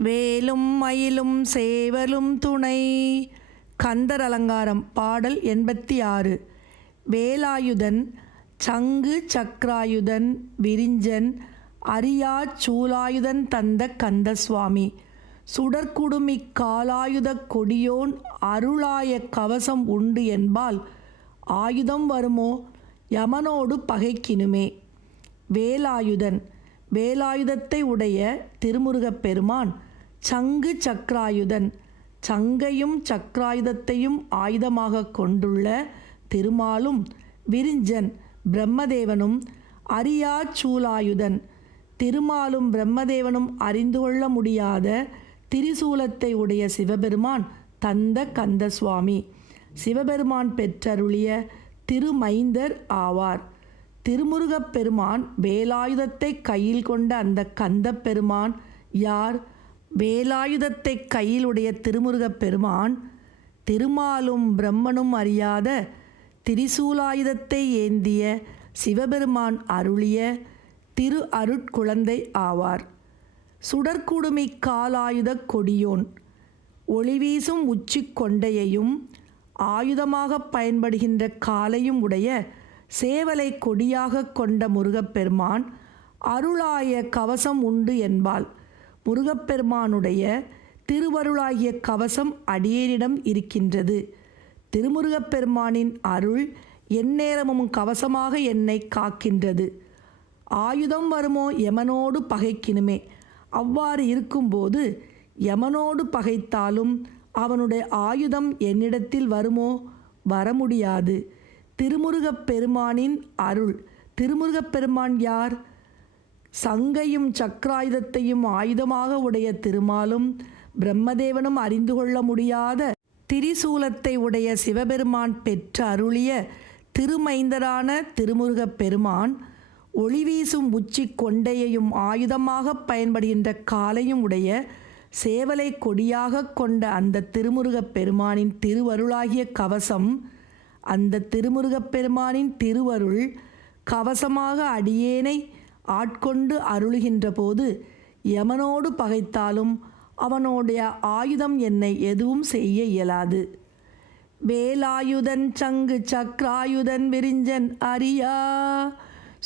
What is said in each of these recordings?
வேலும் மயிலும் சேவலும் துணை. கந்தர் அலங்காரம் பாடல் 86. வேலாயுதன் சங்கு சக்ராயுதன் விரிஞ்சன் அரியாச் சூலாயுதன் தந்த கந்தசுவாமி. சுடர்க்குடுமி காலாயுதக் கொடியோன் அருளாய கவசம் உண்டு என்பால் ஆயுதம் வருமோ யமனோடு பகைக்கினுமே. வேலாயுதன் வேலாயுதத்தை உடைய திருமுருகப் பெருமான். சங்கு சக்ராயுதன் சங்கையும் சக்ராயுதத்தையும் ஆயுதமாக கொண்டுள்ள திருமாலும். விரிஞ்சன் பிரம்மதேவனும். அரியாச் சூலாயுதன் திருமாலும் பிரம்மதேவனும் அறிந்து கொள்ள முடியாத திரிசூலத்தை உடைய சிவபெருமான் தந்த கந்தசுவாமி. சிவபெருமான் பெற்றருளிய திருமைந்தர் ஆவார். திருமுருகப் பெருமான் வேலாயுதத்தை கையில் கொண்ட அந்த கந்த பெருமான் யார்? வேலாயுதத்தை கையில் உடைய திருமுருகப் பெருமான் திருமாலும் பிரம்மனும் அறியாத திரிசூலாயுதத்தை ஏந்திய சிவபெருமான் அருளிய திரு அருட்குழந்தை ஆவார். சுடர்க்குடுமி காலாயுதக் கொடியோன் ஒளிவீசும் உச்சி கொண்டையையும் ஆயுதமாக பயன்படுகின்ற காலையும் உடைய சேவலை கொடியாக கொண்ட முருகப்பெருமான் அருளாய கவசம் உண்டு என்பால் முருகப்பெருமானுடைய திருவருளாகிய கவசம் அடியேனிடம் இருக்கின்றது. திருமுருகப்பெருமானின் அருள் எந்நேரமும் கவசமாக என்னை காக்கின்றது. ஆயுதம் வருமோ யமனோடு பகைக்கினுமே. அவ்வாறு இருக்கும்போது யமனோடு பகைத்தாலும் அவனுடைய ஆயுதம் என்னிடத்தில் வருமோ? வர முடியாது. திருமுருகப் பெருமானின் அருள். திருமுருகப் பெருமான் யார்? சங்கையும் சக்ராயுதத்தையும் ஆயுதமாக உடைய திருமாலும் பிரம்மதேவனும் அறிந்து கொள்ள முடியாத திரிசூலத்தை உடைய சிவபெருமான் பெற்ற அருளிய திருமைந்தரான திருமுருகப் பெருமான் ஒளிவீசும் உச்சி கொண்டையையும் ஆயுதமாக பயன்படுகின்ற காலையும் உடைய சேவலை கொடியாக கொண்ட அந்த திருமுருகப் பெருமானின் திருவருளாகிய கவசம். அந்த திருமுருகப் பெருமானின் திருவருள் கவசமாக அடியேனை ஆட்கொண்டு அருளுகின்ற போது யமனோடு பகைத்தாலும் அவனுடைய ஆயுதம் என்னை எதுவும் செய்ய இயலாது. வேலாயுதன் சங்கு சக்ராயுதன் விரிஞ்சன் அரியா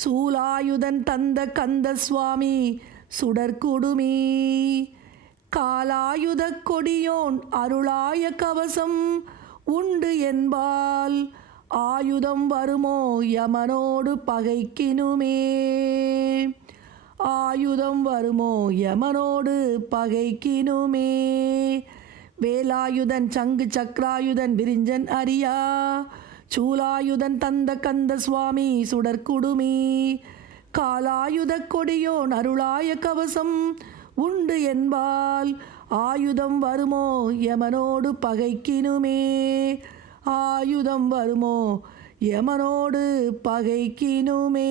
சூலாயுதன் தந்த கந்தசுவாமி. சுடர்க்குடுமி காலாயுதக் கொடியோன் அருளாய கவசம் உண்டு என்பால் ஆயுதம் வருமோ யமனோடு பகைக்கினுமே. ஆயுதம் வருமோ யமனோடு பகைக்கினுமே. வேலாயுதன் சங்கு சக்ராயுதன் விரிஞ்சன் அரியா சூலாயுதன் தந்த கந்தசுவாமி. சுடர்க்குடுமி காலாயுதக் கொடியோன் அருளாய கவசம் உண்டு என்பால் ஆயுதம் வருமோ யமனோடு பகைக்கினுமே. ஆயுதம் வருமோ யமனோடு பகைக்கினுமே.